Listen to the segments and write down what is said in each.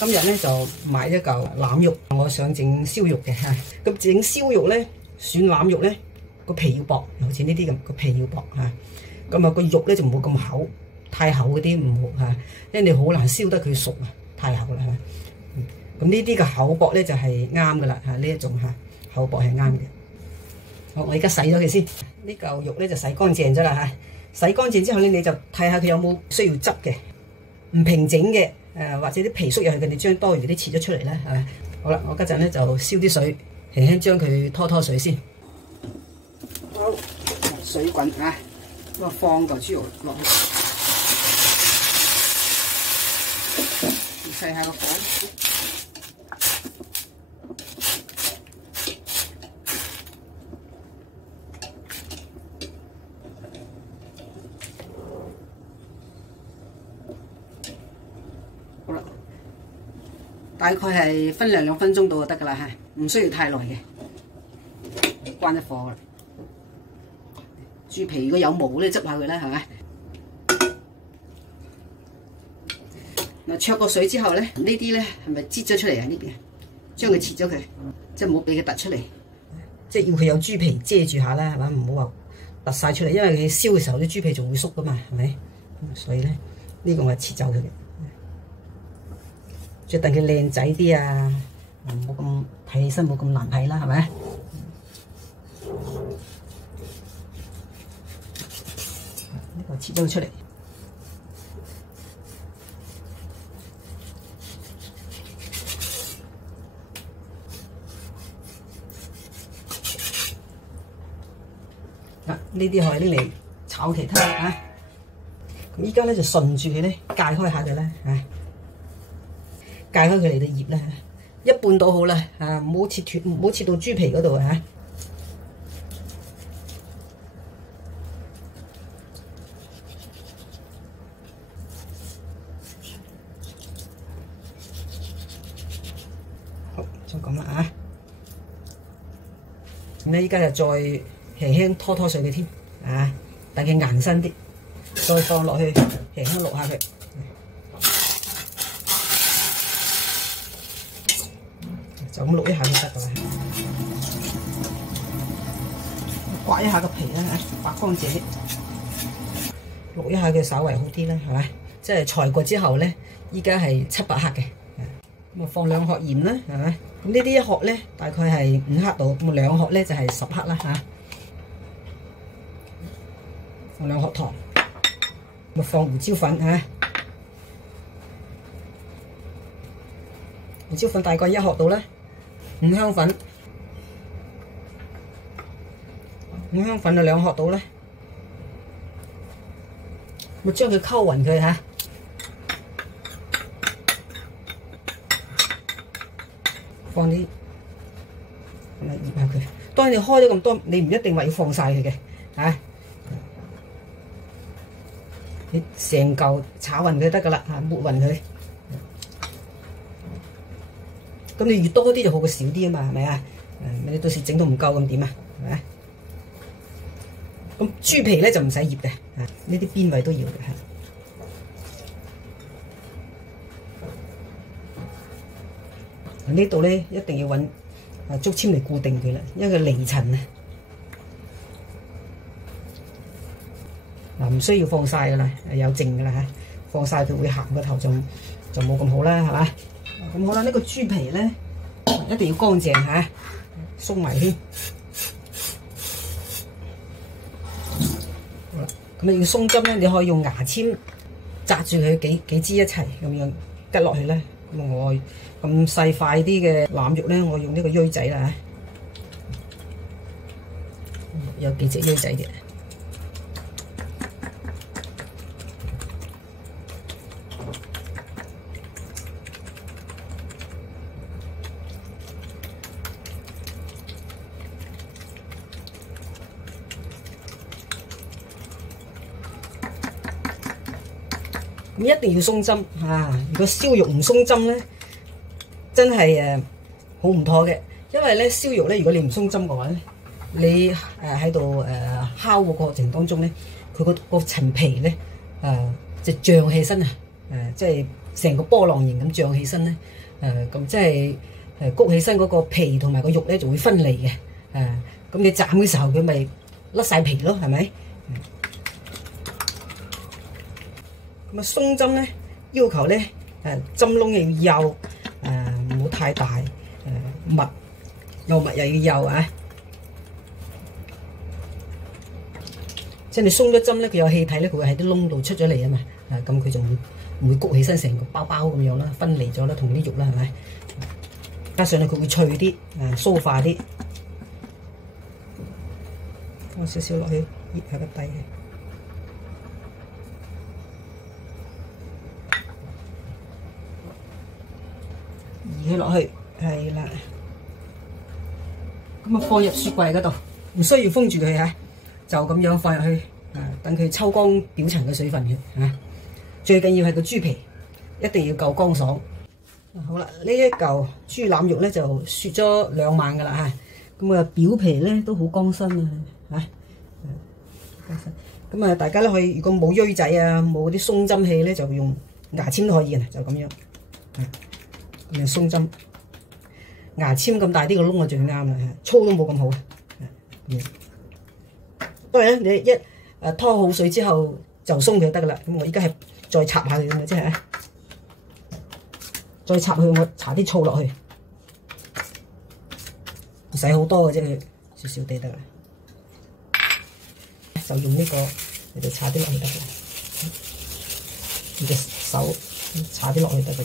今日咧就買一嚿腩肉，我想整燒肉嘅嚇。咁整燒肉咧，選腩肉咧個皮要薄，好似呢啲咁個皮要薄嚇。咁啊個肉咧就唔好咁厚，太厚嗰啲唔好嚇，因為你好難燒得佢熟啊，太厚啦嚇。咁呢啲嘅厚薄咧就係啱噶啦嚇，呢一種嚇厚薄係啱嘅。好，我而家洗咗佢先。呢嚿肉咧就洗乾淨咗啦嚇。洗乾淨之後咧，你就睇下佢有冇需要執嘅，唔平整嘅。或者啲皮縮入去嘅，你將多餘啲切咗出嚟啦，係咪？好啦，我家陣咧就燒啲水，輕輕將佢拖水先。好，水滾啊，咁啊放嚿豬肉落去，細下個火。好啦，大概係分2分鐘到就得噶啦嚇，唔需要太耐嘅。關咗火啦。豬皮如果有毛咧，執下佢啦，係咪？嗱，焯過水之後咧，呢啲咧係咪擠咗出嚟啊？呢邊將佢切咗佢，即係唔好俾佢突出嚟，即係要佢有豬皮遮住下啦，係嘛？唔好話突晒出嚟，因為你燒嘅時候啲豬皮仲會縮噶嘛，係咪？所以咧呢個我係切走佢嘅。再等佢靚仔啲啊，冇咁睇起身冇咁難睇啦，係咪？呢個切咗出嚟，呢啲可以拎嚟炒其他啊。咁依家咧就順住佢咧解開下佢啦，啊！解開佢嚟到醃啦，一半到好啦，唔好切斷，唔好切到豬皮嗰度啊！好，就咁啦啊！咁咧依家就再輕輕拖水佢添啊，等佢硬身啲，再放落去輕輕淥下佢。就咁淥一下就得噶啦，刮一下個皮啦，刮乾淨啲，淥一下佢稍為好啲啦，係咪？即係裁過之後咧，依家係700克嘅，咁啊放2殼鹽啦，係咪？咁呢啲一殼咧大概係5克度，咁2殼咧就係10克啦嚇。放2殼糖，咁放胡椒粉嚇，胡椒粉大概1殼度啦。五香粉就2殼到啦，我將佢溝勻佢嚇，放啲咁啊醃下佢。當你開咗咁多，你唔一定話要放晒佢嘅嚇，你成嚿炒勻佢得噶啦嚇，抹勻佢。咁你越多啲就好過少啲啊嘛，係咪啊？你到時整到唔夠咁點啊？係咪？咁豬皮咧就唔使醃嘅，呢啲邊位都要嘅嚇。呢度咧一定要揾竹籤嚟固定佢啦，因為佢離塵啊。嗱，唔需要放晒噶啦，有剩噶啦嚇，放晒佢會鹹個頭就冇咁好啦，係嘛？咁好啦，呢個豬皮咧一定要乾淨嚇，鬆埋添。好啦，咁你要鬆針咧，你可以用牙籤紮住佢幾支一齊咁樣吉落去咧。咁我咁細塊啲嘅腩肉咧，我用呢個鋁仔啦嚇，有幾隻鋁仔嘅。咁一定要鬆針啊！如果燒肉唔鬆針咧，真係好唔妥嘅。因為咧燒肉咧，如果你唔鬆針嘅話咧，你喺度烤嘅過程當中咧，佢個層皮咧就脹起身啊！即係成個波浪形咁脹起身咧，咁即係谷起身嗰個皮同埋個肉咧就會分離嘅，咁你斬嘅時候佢咪甩晒皮咯，係咪？咁啊鬆針咧要求咧針窿要幼，唔好太大，密又密又要幼啊！即係你鬆咗針咧，佢有氣體咧，佢會喺啲窿度出咗嚟啊嘛，咁佢就唔會谷起身成個包包咁樣啦，分離咗啦，同啲肉啦係咪？加上咧佢會脆啲，酥化啲。放少少落去，醃下個底嘅。移佢落去，係啦。咁啊放入雪櫃嗰度，唔需要封住佢嚇，就咁樣放入去，等佢抽乾表層嘅水分嘅嚇。最緊要係個豬皮，一定要夠乾爽。好啦，呢一嚿豬腩肉咧就雪咗2晚噶啦嚇，咁啊表皮咧都好乾身啊嚇，乾身。咁啊大家咧可以，如果冇鋥仔啊，冇啲鬆針器咧，就用牙籤都可以嘅，就咁樣。咁樣鬆針，牙籤咁大啲個窿就最啱啦，粗都冇咁好。不過咧，你一拖好水之後就鬆佢就得噶啦。咁我依家係再插下佢咁嘅啫，再插去我搽啲醋落去，唔使好多嘅啫，少少地得啦。就用呢個嚟到搽啲落去得嘅，你隻手搽啲落去得嘅。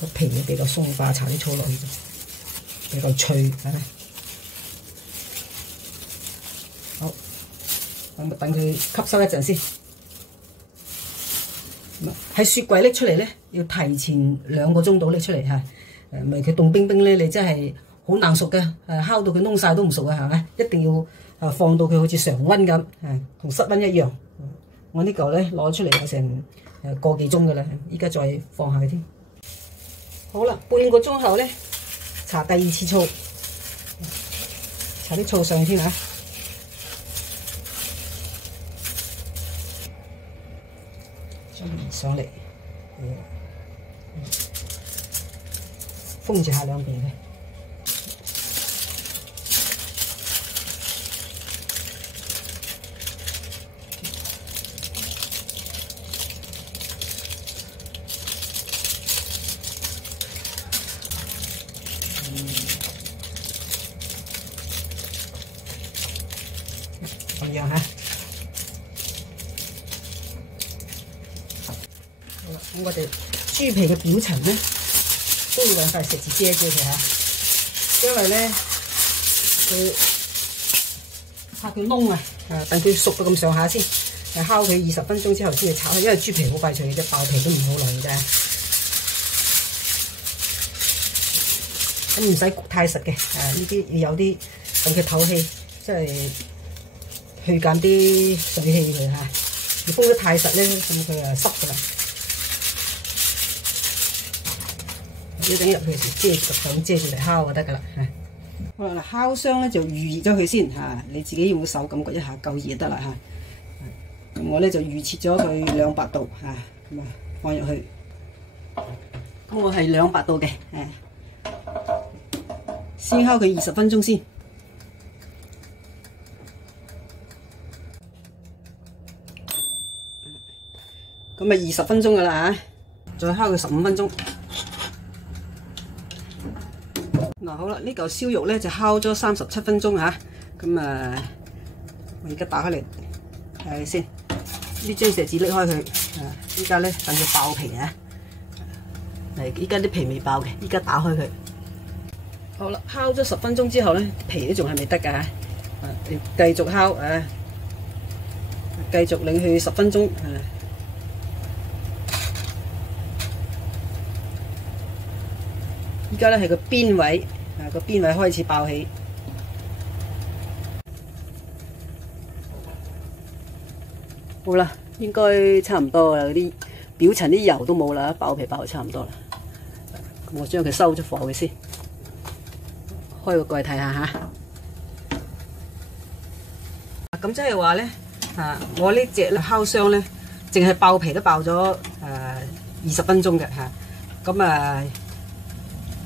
個皮咧比較鬆化，搽啲醋落去就比較脆，係咪？好，咁等佢吸收一陣先。喺雪櫃拎出嚟咧，要提前2個鐘度拎出嚟嚇。唔係佢凍冰冰咧，你真係好難熟嘅，烤到佢燶晒都唔熟嘅，係咪？一定要放到佢好似常溫咁，同室溫一樣。我呢嚿咧攞出嚟有成個幾鐘嘅啦，依家再放下佢添。好啦，半個鐘後咧，搽第2次醋，搽啲醋上去添嚇，上嚟，封住下兩邊嘅。咁樣嚇，好啦，咁我哋豬皮嘅表層咧都要揾塊錫紙遮佢嚇，因為咧佢怕佢燶啊，等佢熟到咁上下先，烤佢20分鐘之後先至拆開，因為豬皮好快脆嘅啫，爆皮都唔好耐嘅啫。咁唔使焗太實嘅，呢啲要有啲等佢透氣，即係去減啲水氣佢嚇。你封得太實咧，咁佢啊濕噶啦。要整入去時遮住嚟烤就得噶啦嚇。好啦，嗱烤箱咧就預熱咗佢先嚇，你自己用手感覺一下夠熱就得啦嚇。咁我咧就預設咗佢200度嚇，咁啊放入去。咁我係200度嘅，先烤佢20分鐘先。咁咪20分鐘噶啦嚇，再烤佢15分鐘。嗱好啦，呢嚿燒肉咧就烤咗37分鐘嚇。咁我而家打開嚟睇下先。呢張錫紙拎開佢，依家咧等佢爆皮啊！依家啲皮未爆嘅，依家打開佢。好啦，烤咗10分鐘之後咧，皮都仲係未得㗎嚇。繼續烤繼續令佢10分鐘依家咧係個邊位，個邊位開始爆起。好啦，應該差唔多啦，嗰啲表層啲油都冇啦，爆皮爆得差唔多啦。咁我將佢收咗火佢先，開個蓋睇下嚇。咁即係話咧，我呢隻烤箱咧，淨係爆皮都爆咗20分鐘嘅嚇。咁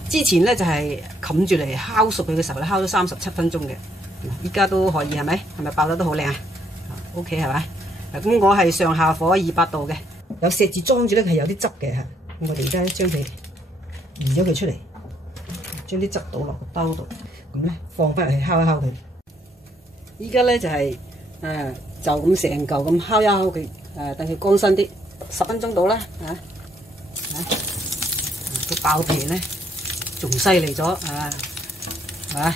之前咧就係冚住嚟烤熟佢嘅時候咧，烤咗37分鐘嘅。依家都可以係咪？係咪爆得都好靚啊？OK 係咪？咁我係上下火200度嘅，有錫紙裝住咧，係有啲汁嘅嚇。我哋而家將佢移咗佢出嚟，將啲汁倒落個兜度，咁咧放翻入去烤一烤佢。依家咧就係就咁成嚿咁烤一烤佢，等佢乾身啲，10分鐘到啦佢爆皮咧仲犀利咗係嘛？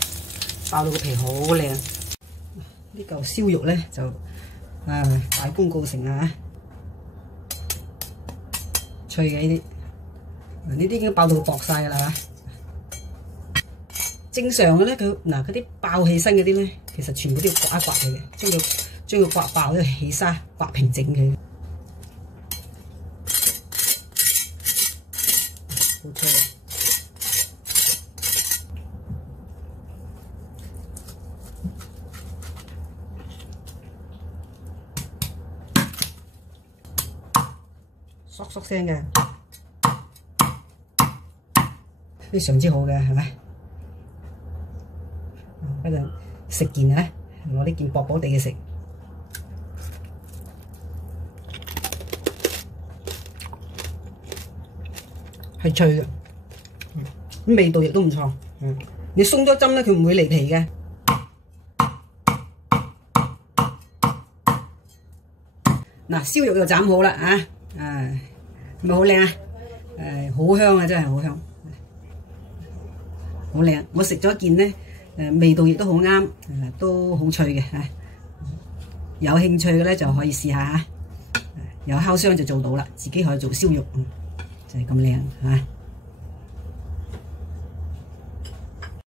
爆到個皮好靚。呢嚿燒肉咧就大功告成啦脆嘅呢啲已經爆到薄晒噶啦正常嘅咧，佢嗰啲爆起身嗰啲咧，其實全部都要刮一刮佢嘅，將佢刮爆咗起沙，刮平整佢。好脆啊！嗦嗦聲嘅，非常之好嘅，係咪？一陣食件啊，攞呢件薄薄地嘅食，係脆嘅，味道亦都唔錯。你鬆咗針咧，佢唔會離皮嘅。嗱，燒肉就斬好啦係咪好靚啊？好香啊，真係好香，好靚。我食咗一件咧。味道亦都好啱，都好脆嘅嚇。有興趣嘅咧就可以試下嚇。有烤箱就做到啦，自己可以做燒肉，就係咁靚嚇。